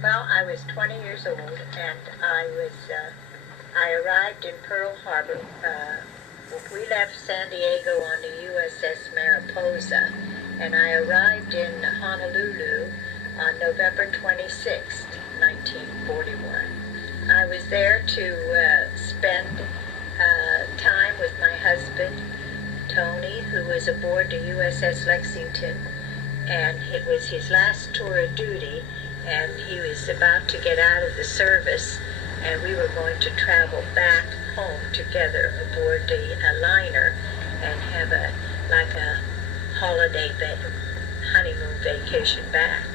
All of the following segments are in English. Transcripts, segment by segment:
Well, I was 20 years old, and I arrived in Pearl Harbor. We left San Diego on the USS Mariposa, and I arrived in Honolulu on November 26th, 1941. I was there to spend time with my husband, Tony, who was aboard the USS Lexington, and it was his last tour of duty, and he was about to get out of the service, and we were going to travel back home together aboard the liner and have a holiday honeymoon vacation back.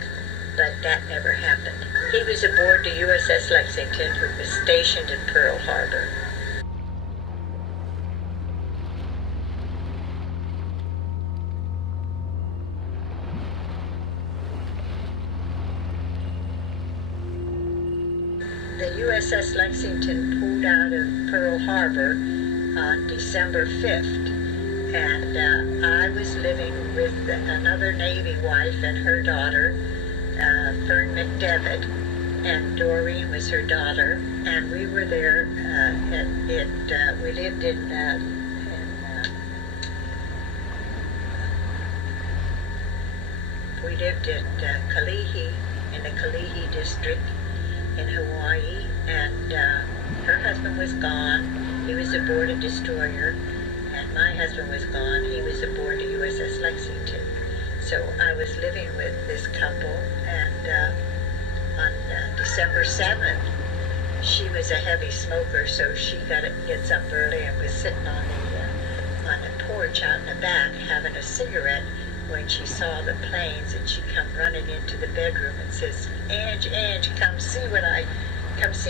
But that never happened. He was aboard the USS Lexington, who was stationed in Pearl Harbor. The USS Lexington pulled out of Pearl Harbor on December 5th, and I was living with another Navy wife and her daughter, Fern McDevitt, and Doreen was her daughter, and we were there. We lived in Kalihi, in the Kalihi district in Hawaii, and her husband was gone. He was aboard a destroyer, and my husband was gone. He was aboard the USS Lexington. So I was living with this couple, and on December 7th, she was a heavy smoker, so she gets up early and was sitting on the porch out in the back having a cigarette when she saw the planes, and she come running into the bedroom and says, Ange, come see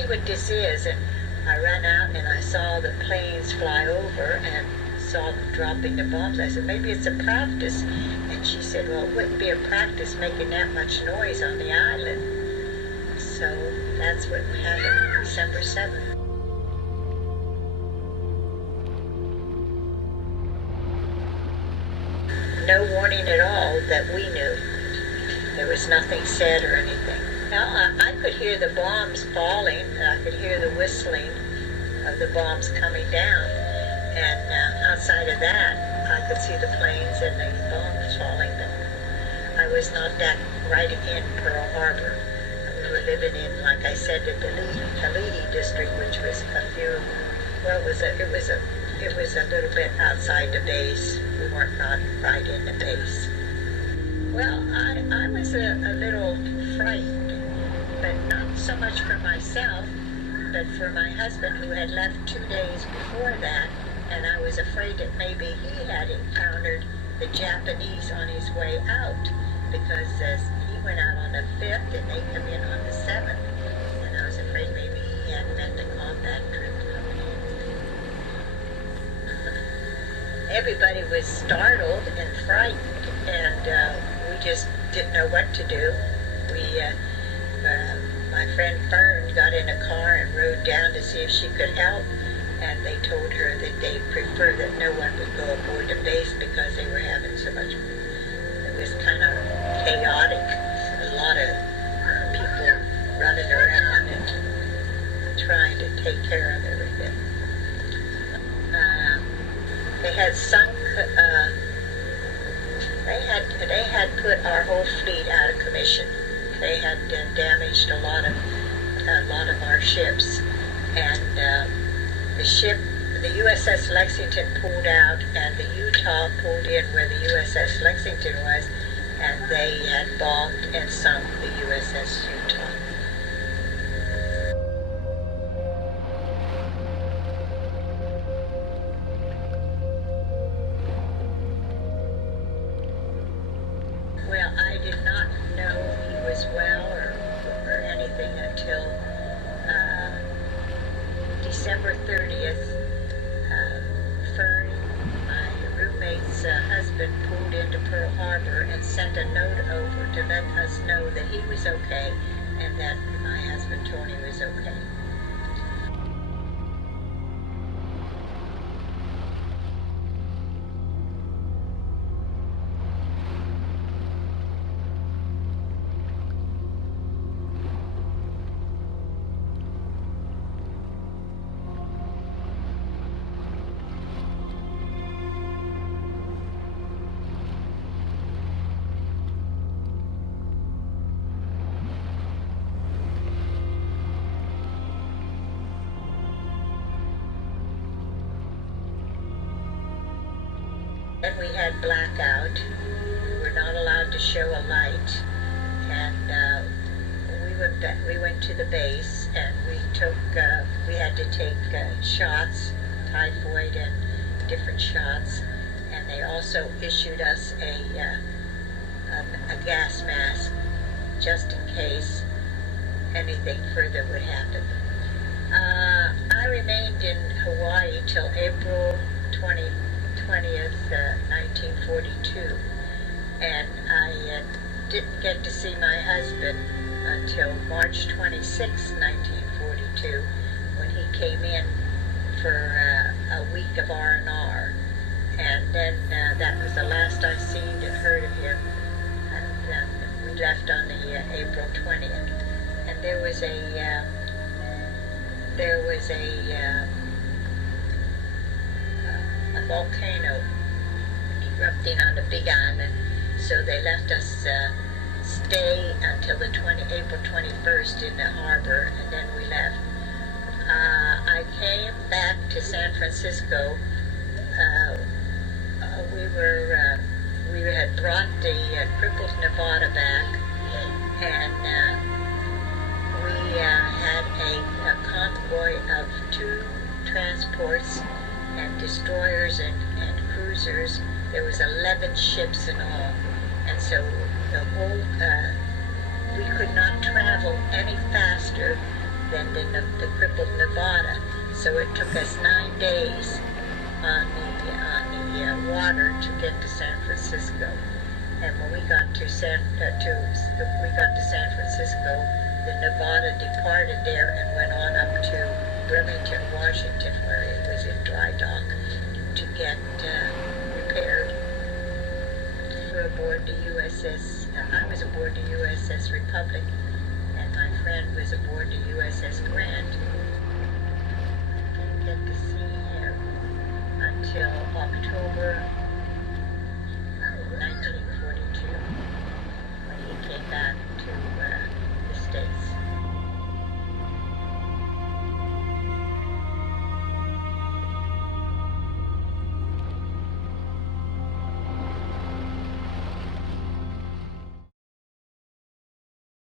what this is. And I ran out and I saw the planes fly over and saw them dropping the bombs. I said, maybe it's a practice. And she said, well, it wouldn't be a practice making that much noise on the island. So that's what happened on December 7th. No warning at all that we knew. There was nothing said or anything. Now, I could hear the bombs falling, and I could hear the whistling of the bombs coming down. And outside of that, I could see the planes and the bombs falling. But I was not that right in Pearl Harbor. We were living in, like I said, the Kalihi district, which was it was a little bit outside the base. We weren't not right in the base. Well, I was a little frightened, but not so much for myself, but for my husband, who had left 2 days before that, and I was afraid that maybe he had encountered the Japanese on his way out, because he went out on the 5th and they come in on the 7th, and I was afraid maybe he had met the combat troop coming in. Everybody was startled and frightened, and we just didn't know what to do. My friend Fern got in a car and rode down to see if she could help, and they told her that they prefer that no one would go aboard the base because they were having so much. It was kind of chaotic. A lot of people running around and trying to take care of everything. They had sunk. They had put our whole fleet out of commission. They had damaged a lot of our ships, and the USS Lexington pulled out, and the Utah pulled in where the USS Lexington was, and they had bombed and sunk the USS Utah. Well, I did not know he was well or anything until December 30th. Fern, my roommate's husband, pulled into Pearl Harbor and sent a note over to let us know that he was okay and that my husband Tony was okay. and we had blackout. We were not allowed to show a light, and we went to the base, and we had to take shots, typhoid and different shots, and they also issued us a gas mask just in case anything further would happen. I remained in Hawaii till April 20th, 1942, and I didn't get to see my husband until March 26, 1942, when he came in for a week of R&R. And then that was the last I seen and heard of him. And then we left on the April 20th. And there was a volcano erupting on the Big Island, so they left us stay until the April 21st in the harbor, and then we left. I came back to San Francisco. We had brought the crippled Nevada back, and we had a convoy of 2 transports and destroyers and cruisers. There was 11 ships in all, and so we could not travel any faster than the crippled Nevada. So it took us 9 days on the water to get to San Francisco. And when we got to San Francisco, the Nevada departed there and went on up to Burlington, Washington, where it was in dry dock to get repaired. We were aboard the USS. I was aboard the USS Republic, and my friend was aboard the USS Grant. I didn't get to see him until October